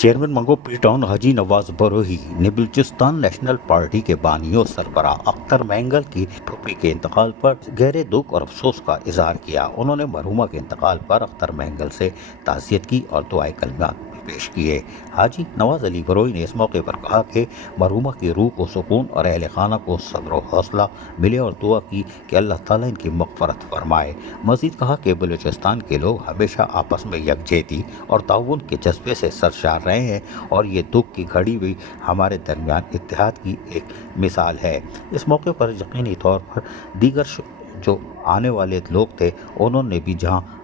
Chairman मंगो P town हाजी नवाज बरोही ने Balochistan national party के बानियों सरबराह Akhtar mangle की फूफी के इंतकाल पर गहरे दुख और अफसोस का इजहार किया। उन्होंने मरहुमा के इंतकाल पर अख्तर मैंगल से ताज़ियत की और दुआए कलमात भी पेश किए। हाजी नवाज अली बरोही ने इस मौके पर कहा कि मरहुमा की रूह को सुकून और अहल खाना को सब्र और हौसला मिले और दुआ की कि अल्लाह ताला इनकी मग़फ़रत फरमाए। मज़ीद कहा कि बलूचिस्तान के लोग हमेशा आपस में यकजहती और ताउन के जज्बे से सरशार रहे हैं और ये दुख की घड़ी भी हमारे दरमियान इत्तेहाद की एक मिसाल है। इस मौके पर यकीनी तौर पर दीगर जो आने वाले लोग थे उन्होंने भी जहाँ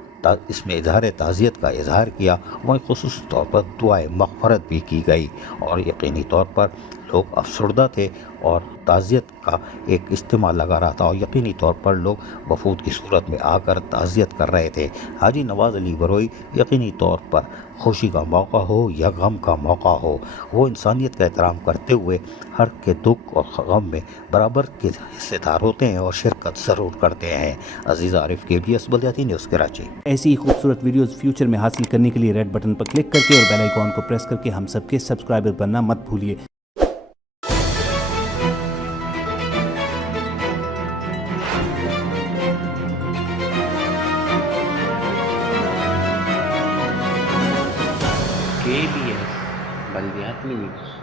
इसमें इजहार ताज़ियत का इजहार किया, वहीं ख़ुसूसी तौर पर दुआए मग़फ़रत भी की गई और यकीनी तौर पर लोग अफसरदा थे और ताज़ियत का एक इज्तिमा लगा रहा था और यकीनी तौर पर लोग वफूद की सूरत में आकर ताज़ियत कर रहे थे। हाजी नवाज अली बरोही यकीनी तौर पर खुशी का मौका हो या गम का मौका हो, वो इंसानियत का एहतराम करते हुए हर के दुख और गम में बराबर के हिस्सेदार होते हैं और शिरकत ज़रूर करते हैं। अजीज़ आरिफ KBS बलदियाती न्यूज़ कराची। ऐसी ही खूबसूरत वीडियोस फ्यूचर में हासिल करने के लिए रेड बटन पर क्लिक करके और बेल आइकॉन को प्रेस करके हम सबके सब्सक्राइबर बनना मत भूलिए। KBS बलदियाती न्यूज़।